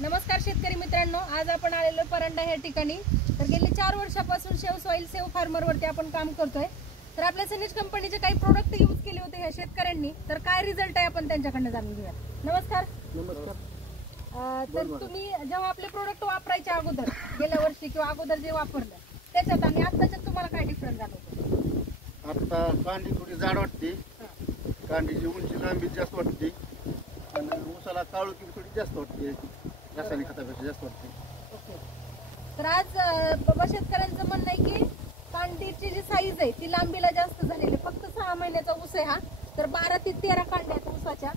नमस्कार शेतकरी मित्रांनो, आज आपण आलेलो परांडा या ठिकाणी. तर गेली 4 वर्षापासून सॉइल सेव फार्मर वरती आपण काम करतोय. तर आपल्या सनीज कंपनीचे काही प्रोडक्ट यूज केले होते ह्या शेतकऱ्यांनी. तर काय रिझल्ट आहे आपण त्यांच्याकडनं जाणून घेऊया. नमस्कार. तर तुम्ही जेव्हा आपले प्रोडक्ट वापरायच्या अगोदर गेल्या वर्षी किंवा अगोदर जे वापरलं त्याच्यात आणि आताच्यात तुम्हाला काय डिफरन्स जाणवतो? आता कांडी थोडी जाड वाटते, कांडीची उंची लांबी जास्त वाटते आणि ऊसाला काळोखी थोडी जास्त वाटते, रासायनिक खतापेक्षा जास्त वाटते. ओके. तर आज बाबा शेतकऱ्यांचं म्हणणं आहे की कांडीची जी साईज आहे ती लांबीला जास्त झालेली. फक्त 6 महिन्याचा ऊस आहे हा. तर 12 ते 13 कांड्या आहेत ऊसाच्या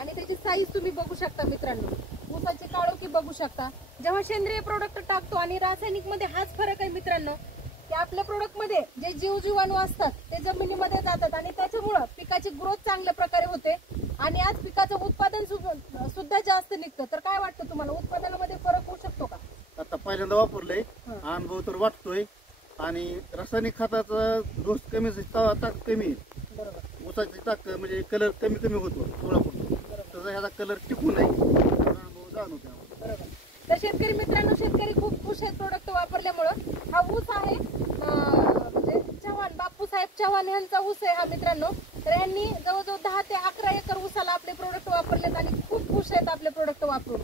आणि त्याची साईज तुम्ही बघू शकता मित्रांनो. ऊसाची काळोखी बघू शकता. जेव्हा सेंद्रिय प्रोडक्ट टाकतो आणि रासायनिक मध्ये हाच फरक आहे मित्रांनो की आपल्या प्रोडक्ट मध्ये जे जीवाणू असतात ते जमिनीमध्ये जातात आणि त्याच्यामुळे पिकाची ग्रोथ चांगल्या प्रकारे होते आणि आज पिकाचं उत्पादन सुद्धा जास्त निघतं. तर काय वाटतं तुम्हाला, उत्पादनामध्ये फरक होऊ शकतो का? आता पहिल्यांदा वापरलंय, अनुभव तर वाटतोय आणि रासायनिक खताचा डोस कमी कमी आहे. बरोबर. ऊसाची ताकद म्हणजे कलर कमी होतो थोडा पडतो, त्याचा ह्याचा कलर टिकू नये अनुभव जाणवतो. बरोबर. तर शेतकरी मित्रांनो, शेतकरी खूप खुश आहेत प्रोडक्ट वापरल्यामुळं. हा ऊस आहे म्हणजे चव्हाण बापूसाहेब चव्हाण यांचा ऊस आहे हा मित्रांनो. तर यांनी जवळजवळ 10 ते 11 एकर ऊसाला आपले प्रोडक्ट वापरलेत आणि खूप खुश आहेत आपले प्रोडक्ट वापरून.